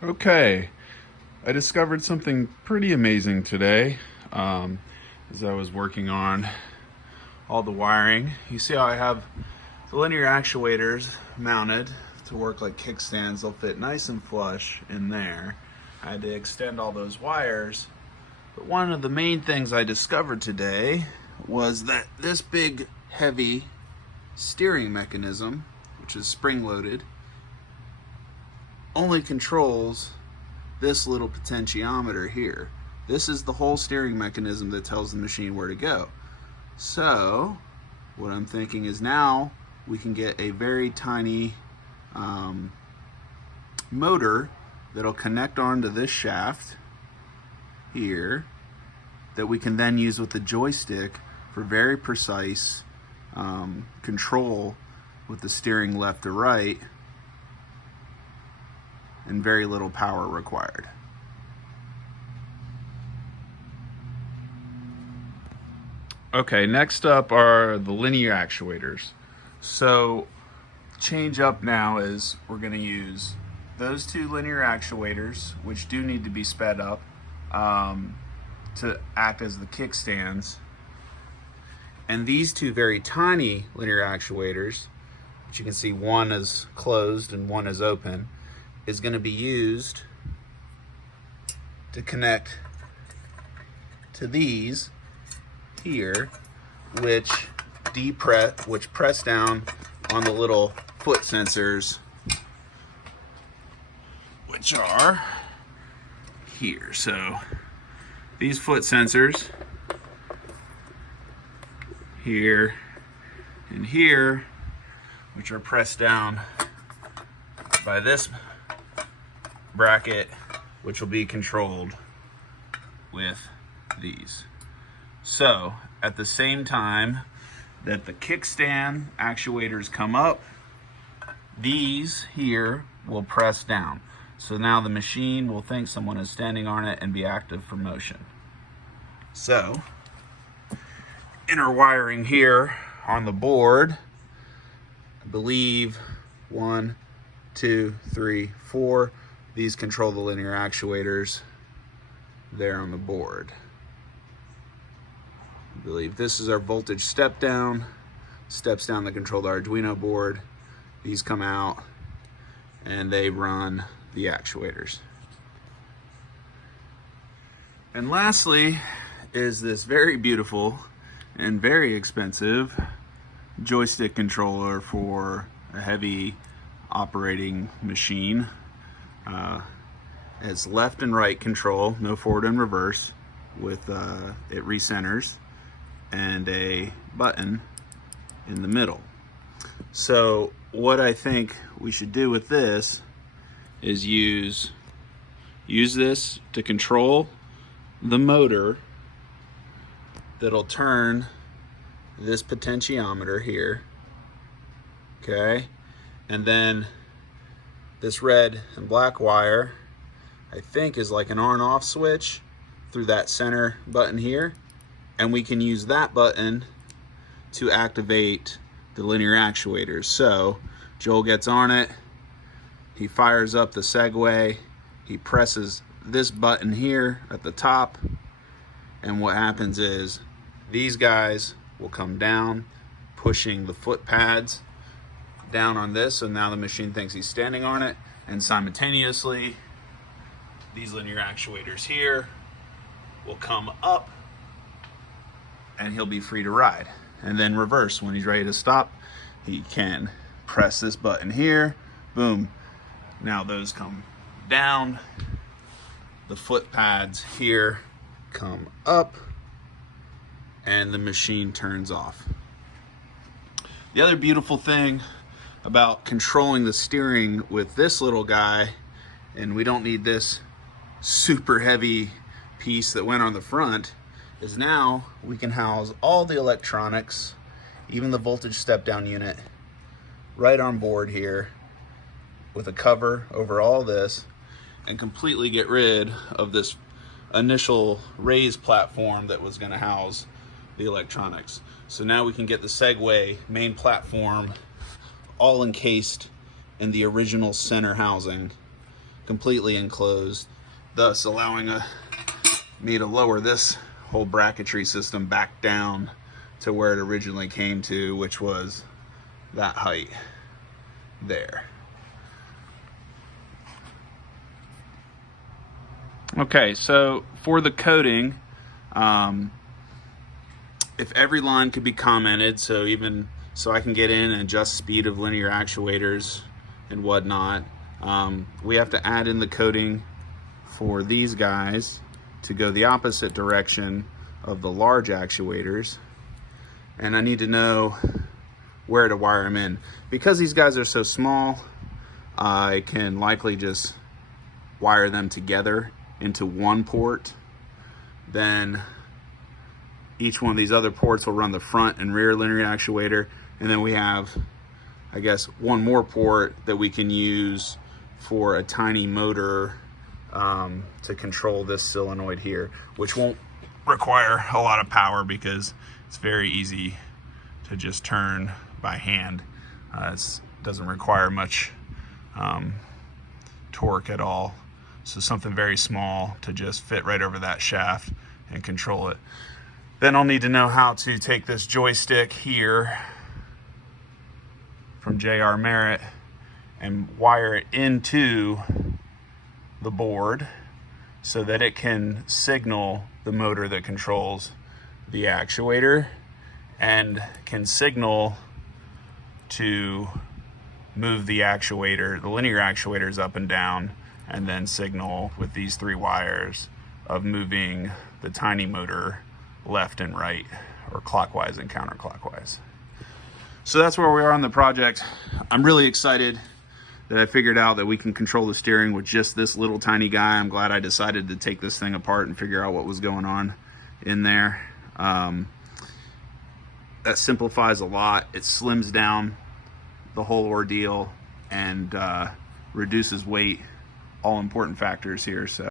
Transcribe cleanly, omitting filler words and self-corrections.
Okay, I discovered something pretty amazing today as I was working on all the wiring. You see how I have the linear actuators mounted to work like kickstands. They'll fit nice and flush in there. I had to extend all those wires. But one of the main things I discovered today was that this big, heavy steering mechanism, which is spring-loaded, only controls this little potentiometer here. This is the whole steering mechanism that tells the machine where to go. So what I'm thinking is now we can get a very tiny motor that'll connect onto this shaft here that we can then use with the joystick for very precise control with the steering left to right, and very little power required. Okay, next up are the linear actuators. So change up now is we're going to use those two linear actuators, which do need to be sped up to act as the kickstands, and these two very tiny linear actuators, which you can see one is closed and one is open, is going to be used to connect to these here, which press down on the little foot sensors, which are here. So these foot sensors here and here, which are pressed down by this bracket, which will be controlled with these. So at the same time that the kickstand actuators come up, these here will press down. So now the machine will think someone is standing on it and be active for motion. So inner wiring here on the board, I believe 1, 2, 3, 4. These control the linear actuators there on the board. I believe this is our voltage step down. Steps down to control the Arduino board. These come out and they run the actuators. And lastly is this very beautiful and very expensive joystick controller for a heavy operating machine. Has left and right control, no forward and reverse, with it recenters, and a button in the middle. So what I think we should do with this is use this to control the motor that'll turn this potentiometer here, okay? And then this red and black wire, I think, is like an on and off switch through that center button here, and we can use that button to activate the linear actuators. So Joel gets on it, he fires up the Segway, he presses this button here at the top, and what happens is these guys will come down, pushing the foot pads down on this, so now the machine thinks he's standing on it, and simultaneously these linear actuators here will come up and he'll be free to ride. And then reverse, when he's ready to stop, he can press this button here, boom. Now those come down, the foot pads here come up, and the machine turns off. The other beautiful thing about controlling the steering with this little guy, and we don't need this super heavy piece that went on the front, is now we can house all the electronics, even the voltage step down unit, right on board here with a cover over all this, and completely get rid of this initial raised platform that was going to house the electronics. So now we can get the Segway main platform all encased in the original center housing completely enclosed, thus allowing me to lower this whole bracketry system back down to where it originally came to, which was that height there. Okay, so for the coating, if every line could be commented, so I can get in and adjust speed of linear actuators and whatnot, we have to add in the coating for these guys to go the opposite direction of the large actuators, and I need to know where to wire them in. Because these guys are so small, I can likely just wire them together into one port. Then each one of these other ports will run the front and rear linear actuator, and then we have, I guess, one more port that we can use for a tiny motor to control this solenoid here, which won't require a lot of power because it's very easy to just turn by hand. It doesn't require much torque at all. So something very small to just fit right over that shaft and control it. Then I'll need to know how to take this joystick here from JR Merritt and wire it into the board so that it can signal the motor that controls the actuator and can signal to move the actuator, the linear actuators, up and down, and then signal with these 3 wires of moving the tiny motor left and right, or clockwise and counterclockwise. So that's where we are on the project. I'm really excited that I figured out that we can control the steering with just this little tiny guy. I'm glad I decided to take this thing apart and figure out what was going on in there. That simplifies a lot. It slims down the whole ordeal and reduces weight, all important factors here. So